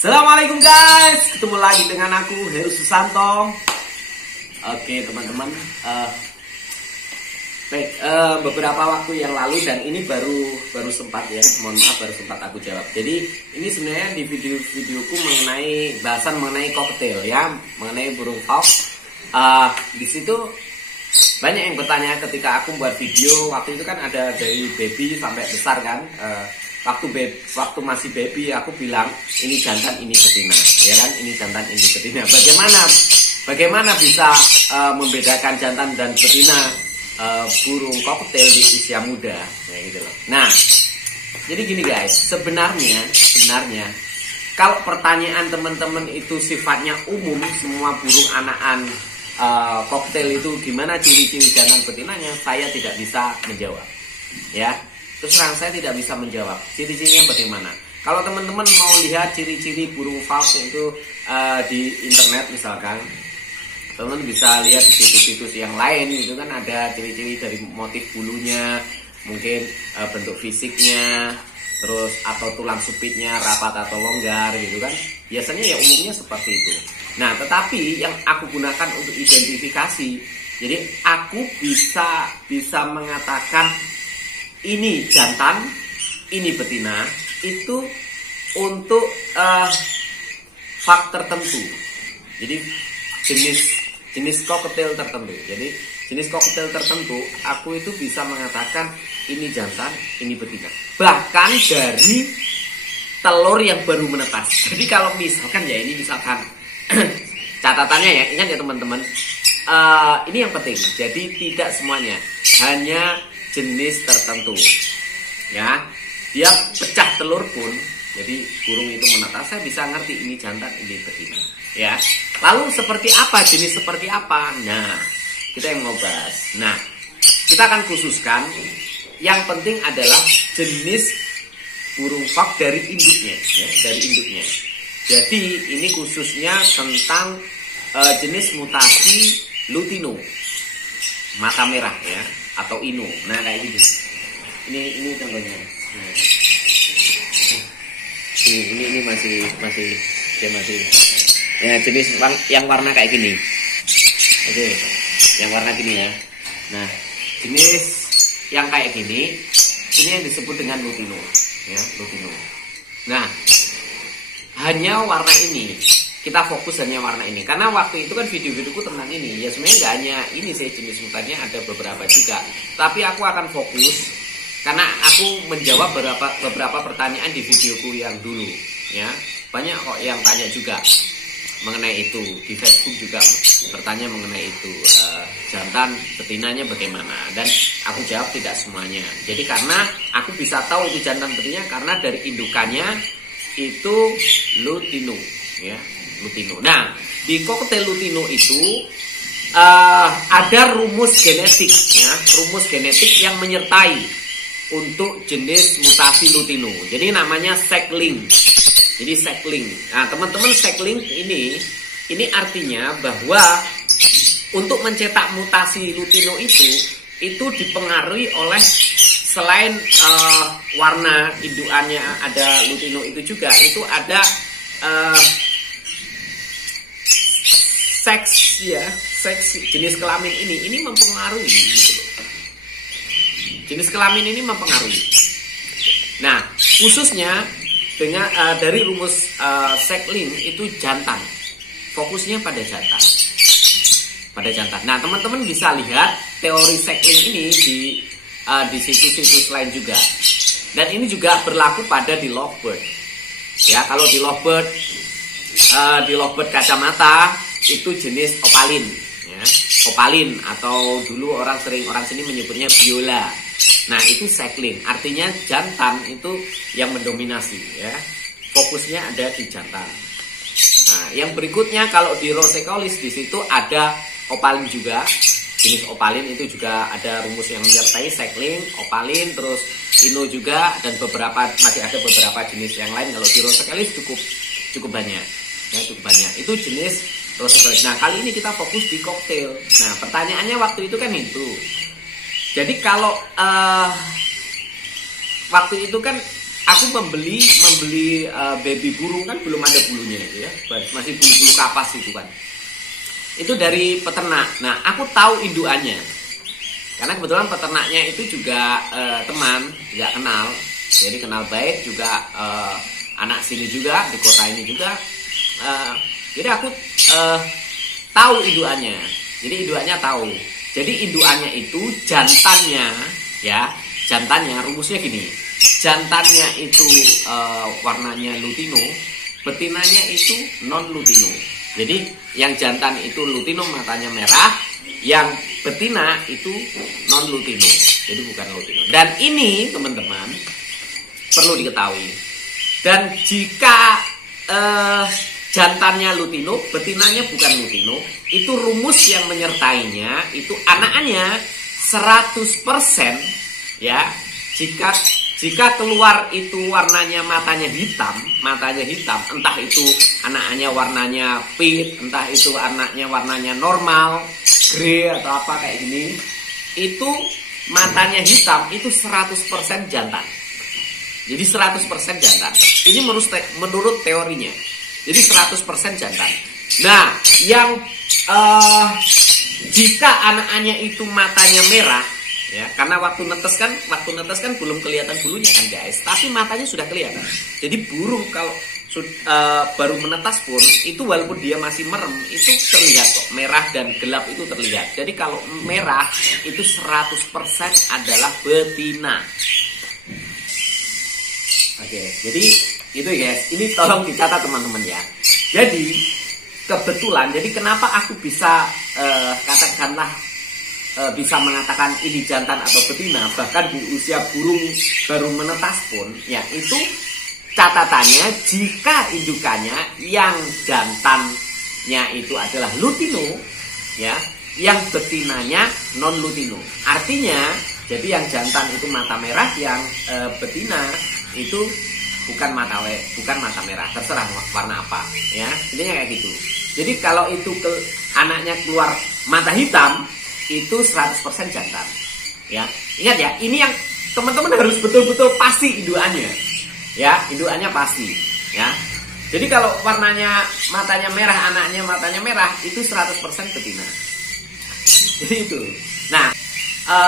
Assalamualaikum guys, ketemu lagi dengan aku Heru Susanto. Oke teman-teman, beberapa waktu yang lalu dan ini baru sempat ya, mohon maaf baru sempat aku jawab. Jadi ini sebenarnya di videoku mengenai bahasan mengenai koktail ya, mengenai burung hawk. Di situ banyak yang bertanya ketika aku buat video waktu itu kan ada dari baby sampai besar kan. Waktu masih baby aku bilang ini jantan ini betina ya kan, ini jantan ini betina. Bagaimana bisa membedakan jantan dan betina burung koktail di usia muda ya gitu loh. Nah jadi gini guys, sebenarnya kalau pertanyaan teman-teman itu sifatnya umum, semua burung anakan koktail itu gimana ciri-ciri jantan betinanya, saya tidak bisa menjawab ya. Terus terang saya tidak bisa menjawab ciri-cirinya bagaimana. Kalau teman-teman mau lihat ciri-ciri burung false itu di internet misalkan, teman-teman bisa lihat di situs-situs yang lain itu kan ada ciri-ciri dari motif bulunya, mungkin bentuk fisiknya, terus atau tulang supitnya rapat atau longgar gitu kan. Biasanya ya umumnya seperti itu. Nah tetapi yang aku gunakan untuk identifikasi, jadi aku bisa mengatakan ini jantan, ini betina, itu untuk fak tertentu. Jadi jenis koktail tertentu. Jadi jenis koktail tertentu, aku itu bisa mengatakan ini jantan, ini betina. Bahkan dari telur yang baru menetas. Jadi kalau misalkan ya ini misalkan catatannya ya, ingat ya teman-teman. Ini yang penting. Jadi tidak semuanya, hanya jenis tertentu ya, dia pecah telur pun jadi burung itu menetas, saya bisa ngerti ini jantan ini betina ya. Lalu seperti apa, jenis seperti apa, nah kita yang mau bahas. Nah kita akan khususkan yang penting adalah jenis burung fak dari induknya ya, dari induknya. Jadi ini khususnya tentang jenis mutasi lutino mata merah ya, atau inu. Nah kayak gitu. Ini contohnya. Nah. Ini masih ya jenis yang warna kayak gini. Oke, yang warna gini ya. Nah, jenis yang kayak gini ini yang disebut dengan lutino ya, lutino. Nah, hanya warna ini. Kita fokus hanya warna ini karena waktu itu kan video-videoku tentang ini ya, sebenarnya nggak hanya ini sih jenis mutanya, ada beberapa juga, tapi aku akan fokus karena aku menjawab beberapa pertanyaan di videoku yang dulu ya. Banyak kok yang tanya juga mengenai itu, di Facebook juga bertanya mengenai itu, jantan betinanya bagaimana, dan aku jawab tidak semuanya. Jadi karena aku bisa tahu itu jantan betinanya karena dari indukannya itu lutino ya, lutino. Nah, di koktail lutino itu ada rumus genetik ya, rumus genetik yang menyertai untuk jenis mutasi lutino. Jadi namanya sex-link. Jadi sex-link. Nah, teman-teman, sex-link ini artinya bahwa untuk mencetak mutasi lutino itu dipengaruhi oleh selain warna indukannya ada lutino itu juga, itu ada seks ya, seks jenis kelamin ini mempengaruhi gitu loh. Jenis kelamin ini mempengaruhi. Nah, khususnya dengan dari rumus sex-link itu jantan. Fokusnya pada jantan. Pada jantan. Nah, teman-teman bisa lihat teori sex-link ini di situs-situs lain juga. Dan ini juga berlaku pada di lovebird. Ya, kalau di lovebird kacamata itu jenis opalin ya, opalin atau dulu orang sini menyebutnya biola. Nah itu sex-link, artinya jantan itu yang mendominasi ya, fokusnya ada di jantan. Nah yang berikutnya kalau di Rosecolis di situ ada opalin juga, jenis opalin itu juga ada rumus yang menyertai sex-link, opalin, terus ino juga, dan masih ada beberapa jenis yang lain. Kalau di Rosecolis cukup banyak ya, cukup banyak. Itu jenis Rosecolis. Nah kali ini kita fokus di koktail. Nah pertanyaannya waktu itu kan itu. Jadi kalau waktu itu kan aku membeli baby burung kan belum ada bulunya itu ya, masih bulu-bulu kapas itu kan. Itu dari peternak. Nah, aku tahu indukannya. Karena kebetulan peternaknya itu juga teman, nggak kenal. Jadi kenal baik juga, anak sini juga, di kota ini juga. Jadi aku tahu indukannya. Jadi indukannya tahu. Jadi indukannya itu jantannya, ya, jantannya rumusnya gini. Jantannya itu warnanya lutino, betinanya itu non lutino. Jadi yang jantan itu lutino matanya merah, yang betina itu non lutino. Jadi bukan lutino. Dan ini teman-teman perlu diketahui. Dan jika jantannya lutino, betinanya bukan lutino, itu rumus yang menyertainya itu anaknya 100% ya. Jika keluar itu warnanya matanya hitam, entah itu anaknya warnanya pink, entah itu anaknya warnanya normal, grey atau apa kayak gini, itu matanya hitam itu 100% jantan. Jadi 100% jantan. Ini menurut teorinya. Jadi 100% jantan. Nah, yang jika anaknya itu matanya merah, ya, karena waktu netes kan belum kelihatan bulunya kan guys, tapi matanya sudah kelihatan. Jadi burung kalau baru menetas pun itu walaupun dia masih merem itu terlihat kok, merah dan gelap itu terlihat. Jadi kalau merah itu 100% adalah betina. Oke, jadi itu guys, ini tolong dicatat teman-teman ya. Jadi kebetulan, jadi kenapa aku bisa katakanlah bisa mengatakan ini jantan atau betina, bahkan di usia burung baru menetas pun, ya itu catatannya jika indukannya yang jantannya itu adalah lutino, ya, yang betinanya non lutino. Artinya, jadi yang jantan itu mata merah, yang betina itu bukan mata merah, terserah warna apa, ya, intinya kayak gitu. Jadi kalau itu anaknya keluar mata hitam, itu 100% jantan. Ya, ingat ya, ini yang teman-teman harus betul-betul pasti indukannya. Ya, indukannya pasti, ya. Jadi kalau warnanya matanya merah, anaknya matanya merah, itu 100% betina. Jadi itu. Nah,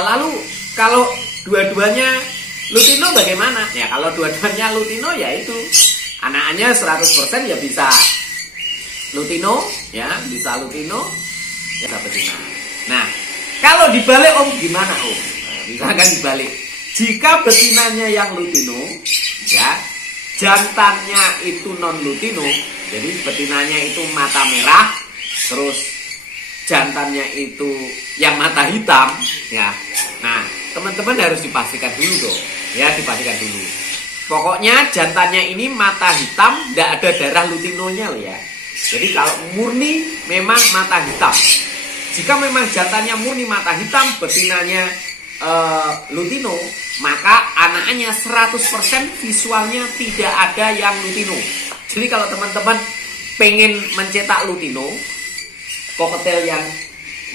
lalu kalau dua-duanya lutino bagaimana? Ya, kalau dua-duanya lutino ya itu anaknya 100% ya bisa lutino, ya, bisa lutino, ya bisa betina. Nah, kalau dibalik om gimana om? Nah, misalkan dibalik, jika betinanya yang lutino, ya, jantannya itu non lutino, jadi betinanya itu mata merah, terus jantannya itu yang mata hitam, ya. Nah, teman-teman harus dipastikan dulu dong, ya, dipastikan dulu. Pokoknya jantannya ini mata hitam, tidak ada darah lutinonya loh ya. Jadi kalau murni memang mata hitam. Jika memang jantannya murni mata hitam, betinanya lutino, maka anaknya 100% visualnya tidak ada yang lutino. Jadi kalau teman-teman pengen mencetak lutino, koktail yang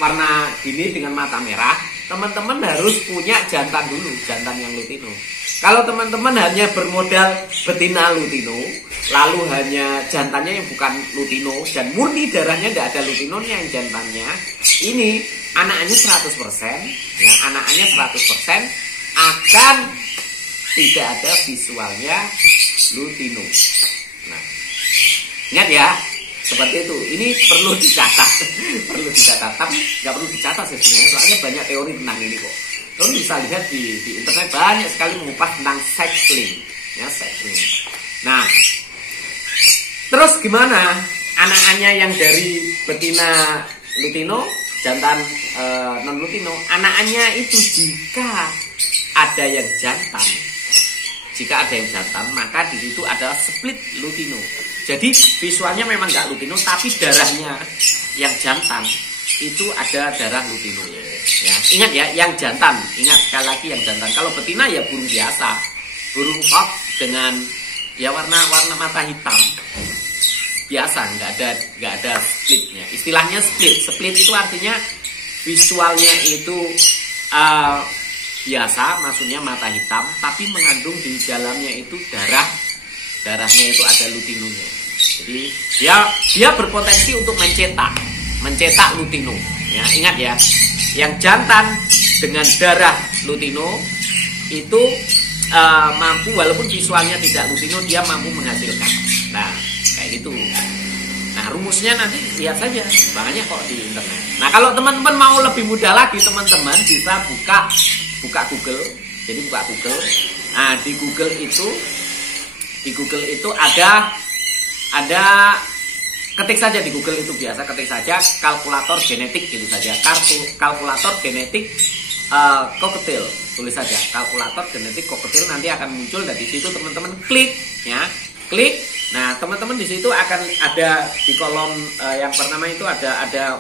warna gini dengan mata merah, teman-teman harus punya jantan dulu, jantan yang lutino. Kalau teman-teman hanya bermodal betina lutino, lalu hanya jantannya yang bukan lutino dan murni darahnya tidak ada lutinonya yang jantannya, ini anaknya 100%, ya, anaknya 100% akan tidak ada visualnya lutino. Nah, ingat ya, seperti itu. Ini perlu dicatat, perlu dicatat. Tapi nggak perlu dicatat sih sebenarnya, soalnya banyak teori tentang ini kok. Kamu bisa lihat di internet banyak sekali mengupas tentang sexling, ya, sexling. Nah, terus gimana anak-anaknya yang dari betina lutino, jantan non lutino, anak-anaknya itu jika ada yang jantan, maka di situ adalah split lutino. Jadi visualnya memang nggak lutino, tapi darahnya yang jantan itu ada darah lutino. Ya, ingat ya, yang jantan, ingat sekali lagi yang jantan. Kalau betina ya burung biasa, burung kok dengan ya warna mata hitam biasa, nggak ada splitnya. Istilahnya split itu artinya visualnya itu biasa, maksudnya mata hitam, tapi mengandung di dalamnya itu darahnya itu ada lutinonya. Jadi dia berpotensi untuk mencetak lutino. Ya, ingat ya, yang jantan dengan darah lutino itu mampu, walaupun visualnya tidak lutino, dia mampu menghasilkan. Nah, kayak gitu. Nah, rumusnya nanti lihat saja, banyak kok di internet. Nah, kalau teman-teman mau lebih mudah lagi, teman-teman bisa buka Google. Jadi buka Google. Nah, di Google itu ada ketik saja di Google itu, biasa ketik saja kalkulator genetik gitu saja. Kalkulator genetik koktail, tulis saja kalkulator genetik koktail, nanti akan muncul. Dari situ teman-teman klik ya. Klik. Nah, teman-teman di situ akan ada di kolom yang pertama itu ada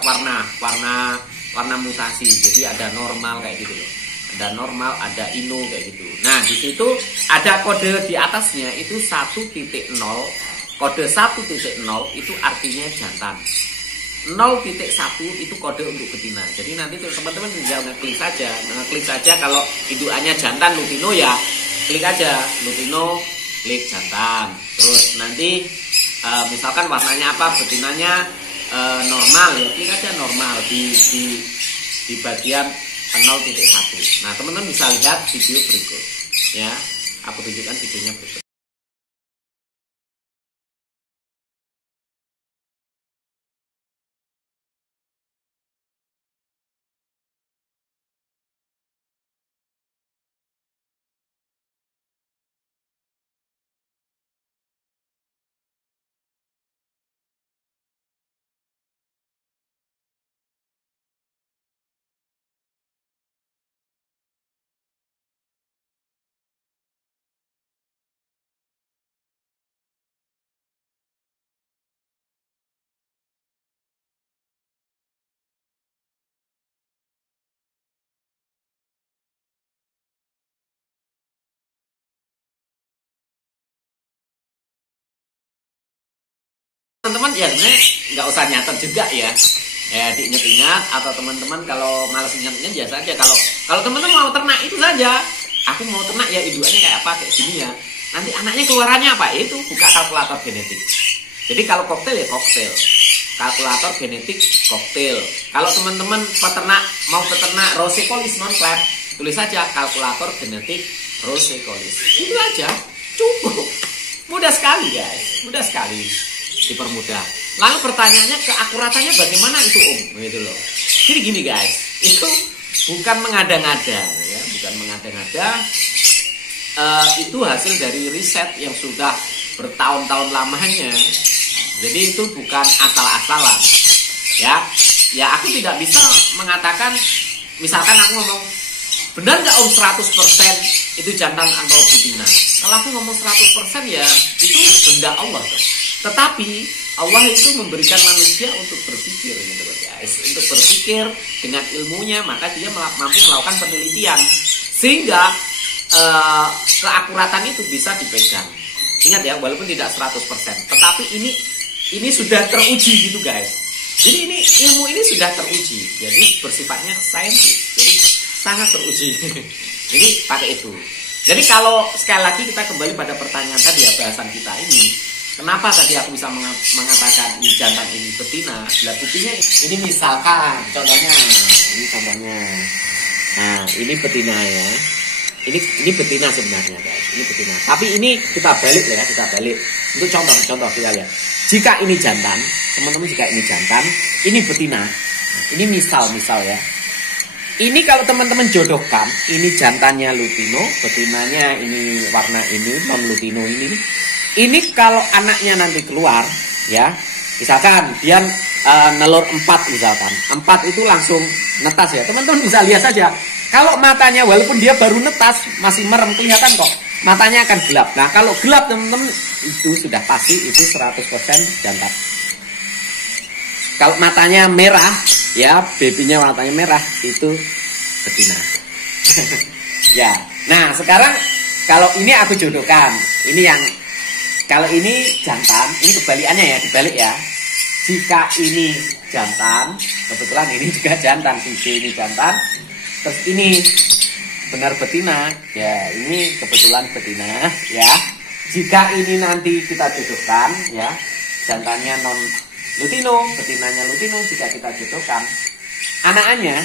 warna mutasi. Jadi ada normal kayak gitu loh. Ada normal, ada ino kayak gitu. Nah, di situ ada kode di atasnya itu 1.0. Kode 1.0 itu artinya jantan. 0.1 itu kode untuk betina. Jadi nanti teman-teman tinggal ngeklik saja kalau indukannya jantan lutino ya klik aja lutino, klik jantan. Terus nanti misalkan warnanya apa, betinanya normal ya klik aja normal di bagian 0.1. Nah, teman-teman bisa lihat video berikut ya. Aku tunjukkan videonya berikut. Teman-teman ya sebenarnya nggak usah nyatet juga ya diingat-ingat, atau teman-teman kalau malas ingat-ingat biasa aja. Kalau teman-teman mau ternak itu saja, aku mau ternak ya indukannya kayak apa, kayak gini ya, nanti anaknya keluarannya apa, itu buka kalkulator genetik. Jadi kalau koktail ya koktail, kalkulator genetik koktail. Kalau teman-teman mau peternak roseocolis non-clad, tulis saja kalkulator genetik roseocolis. Itu aja, cukup. Mudah sekali guys, mudah sekali, dipermudah. Lalu pertanyaannya, keakuratannya bagaimana itu gitu loh. Jadi gini guys, itu bukan mengada-ngada ya, bukan mengada-ngada. Itu hasil dari riset yang sudah bertahun-tahun lamanya. Jadi itu bukan asal-asalan ya. Ya aku tidak bisa mengatakan, misalkan aku ngomong benar nggak om 100% itu jantan atau betina. Kalau aku ngomong 100% ya itu kehendak Allah. Tetapi Allah itu memberikan manusia untuk berpikir gitu loh guys. Untuk berpikir dengan ilmunya, maka dia mampu melakukan penelitian sehingga keakuratan itu bisa dipegang. Ingat ya, walaupun tidak 100%, tetapi ini sudah teruji gitu guys. Jadi ilmu ini sudah teruji. Jadi bersifatnya saintis. Jadi sangat teruji. Jadi pakai itu. Jadi kalau sekali lagi kita kembali pada pertanyaan tadi ya, bahasan kita ini, kenapa tadi aku bisa mengatakan ini jantan ini betina? Bila buktinya ini misalkan contohnya, ini contohnya. Nah, ini betina ya. Ini betina sebenarnya guys. Ini betina. Tapi ini kita balik ya, kita balik. Untuk contoh kita lihat. Jika ini jantan, teman-teman, jika ini jantan, ini betina. Nah, ini misal ya. Ini kalau teman-teman jodohkan, ini jantannya lutino, betinanya ini warna ini, non lutino ini. Ini kalau anaknya nanti keluar, ya, misalkan dia nelur 4 misalkan, 4 itu langsung netas ya. Teman-teman bisa lihat saja. Kalau matanya walaupun dia baru netas, masih merem, kelihatan kok. Matanya akan gelap. Nah, kalau gelap teman-teman itu sudah pasti itu 100% jantan. Kalau matanya merah, ya, babynya matanya merah, itu betina. Ya. Nah, sekarang kalau ini aku jodohkan, ini yang kalau ini jantan, ini kebalikannya ya, dibalik ya. Jika ini jantan, kebetulan ini juga jantan, si ini jantan, terus ini benar betina. Ya, ini kebetulan betina ya. Jika ini nanti kita jodohkan ya, jantannya non lutino, betinanya lutino, jika kita jodohkan, anakannya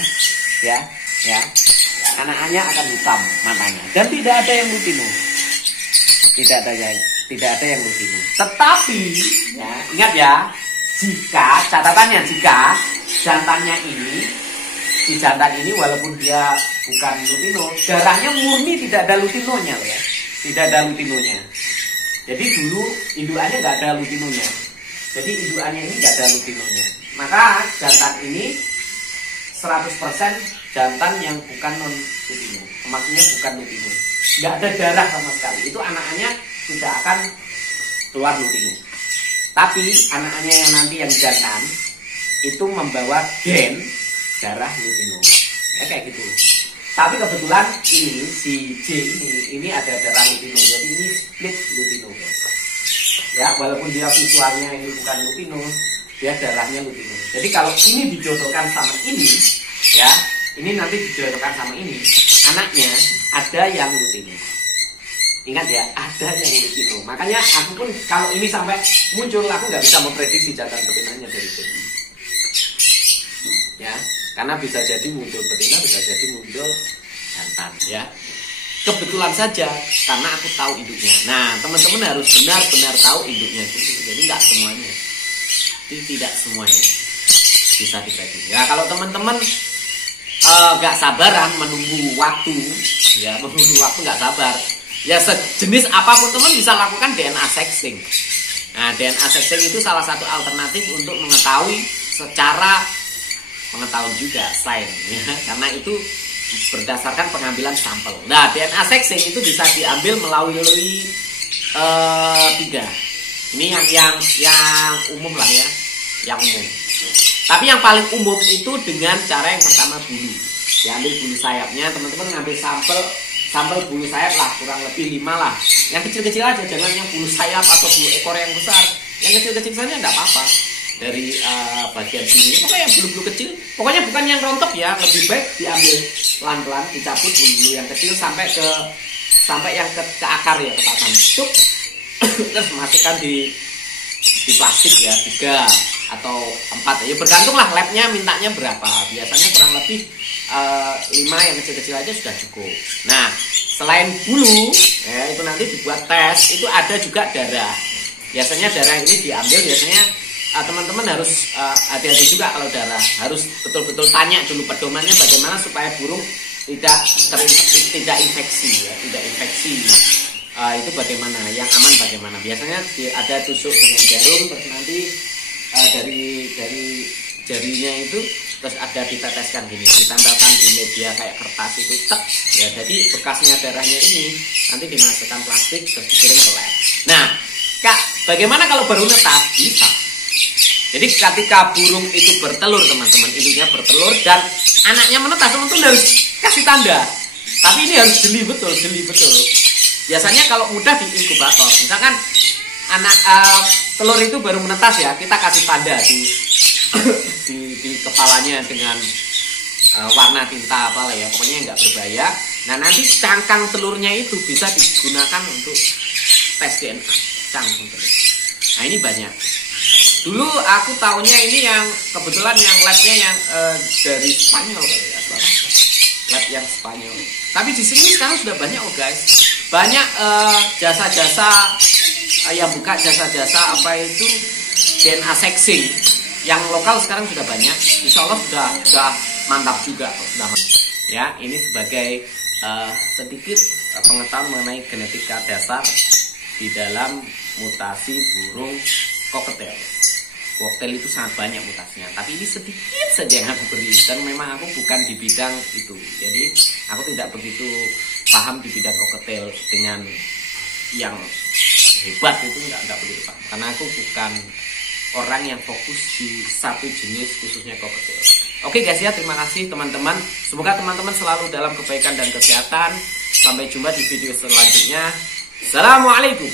ya, anakannya akan hitam matanya dan tidak ada yang lutino. Tidak ada yang lutino. Tetapi ya, ingat ya, jika catatannya jika jantannya ini si jantan ini walaupun dia bukan lutino, darahnya murni tidak ada lutinonya ya. Tidak ada lutinonya. Jadi dulu indukannya nggak ada lutinonya. Jadi indukannya ini nggak ada lutinonya. Maka jantan ini 100% jantan yang bukan non lutino. Maksudnya bukan lutino. Nggak ada darah sama sekali. Itu anakannya tidak akan keluar lutino. Tapi anakannya yang nanti yang jantan itu membawa gen darah lutino. Ya kayak gitu. Tapi kebetulan ini si J ini ada darah lutino. Jadi ini split lutino, guys. Ya, walaupun dia visualnya ini bukan lutino, dia darahnya lutino. Jadi kalau ini dijodohkan sama ini, ya, ini nanti dijodohkan sama ini, anaknya ada yang lutino. Ingat ya, ada yang lutino. Makanya aku pun kalau ini sampai muncul, aku nggak bisa memprediksi jantan betinanya dari sini. Ya, karena bisa jadi muncul betina, bisa jadi muncul jantan. Ya, kebetulan saja karena aku tahu induknya. Nah, teman-teman harus benar-benar tahu induknya. Jadi nggak semuanya, jadi tidak semuanya bisa diprediksi. Ya, kalau teman-teman nggak sabaran menunggu waktu, ya menunggu waktu nggak sabar. Ya sejenis apapun teman bisa lakukan DNA sexing. Nah, DNA sexing itu salah satu alternatif untuk mengetahui secara pengetahuan juga sign ya, karena itu berdasarkan pengambilan sampel. Nah, DNA sexing itu bisa diambil melalui 3. Ini yang umum lah ya, yang umum. Tapi yang paling umum itu dengan cara yang pertama bulu. Diambil bulu sayapnya, teman-teman ngambil sampel bulu sayap lah, kurang lebih 5 lah. Yang kecil-kecil aja, jangan yang bulu sayap atau bulu ekor yang besar. Yang kecil-kecil saja enggak apa-apa. Dari bagian sini, pokoknya yang bulu-bulu kecil, pokoknya bukan yang rontok ya, lebih baik diambil pelan-pelan, dicabut bulu-bulu yang kecil sampai yang ke akar ya, ke batang. Terus masukkan di plastik ya, 3 atau 4 ya, bergantung lah labnya mintanya berapa. Biasanya kurang lebih 5 yang kecil-kecil aja sudah cukup. Nah, selain bulu ya, itu nanti dibuat tes, itu ada juga darah. Biasanya darah ini diambil, biasanya teman-teman harus hati-hati juga kalau darah. Harus betul-betul tanya dulu pedomannya bagaimana supaya burung tidak infeksi ya, tidak infeksi. Itu bagaimana, yang aman bagaimana. Biasanya ada tusuk dengan jarum, terus nanti dari jarinya itu terus ada diteteskan gini, ditempelkan di media kayak kertas itu, tek ya. Jadi bekasnya darahnya ini nanti dimasukkan plastik terus dikirim ke lab. Nah, Kak, bagaimana kalau baru netas? Bisa. Jadi ketika burung itu bertelur, teman-teman, induknya bertelur dan anaknya menetas, teman-teman harus kasih tanda. Tapi ini harus jeli betul. Biasanya kalau mudah di inkubator, misalkan anak telur itu baru menetas ya, kita kasih tanda di kepalanya dengan warna tinta apalah ya, pokoknya nggak berbahaya. Nah, nanti cangkang telurnya itu bisa digunakan untuk tes DNA cangkang telur. Nah, ini banyak. Dulu aku tahunya ini yang kebetulan yang labnya yang dari Spanyol kali ya, lab yang Spanyol. Tapi di sini sekarang sudah banyak guys, banyak jasa-jasa yang buka jasa-jasa apa itu DNA sexing yang lokal sekarang sudah banyak. Insya Allah sudah mantap juga, ya. Ini sebagai sedikit pengetahuan mengenai genetika dasar di dalam mutasi burung cockatiel. Cockatiel itu sangat banyak mutasinya, tapi ini sedikit saja yang aku beri, dan memang aku bukan di bidang itu, jadi aku tidak begitu paham di bidang cockatiel dengan yang hebat itu, nggak begitu paham, karena aku bukan orang yang fokus di satu jenis khususnya cockatiel. Oke guys ya, terima kasih teman-teman, semoga teman-teman selalu dalam kebaikan dan kesehatan. Sampai jumpa di video selanjutnya. Assalamualaikum.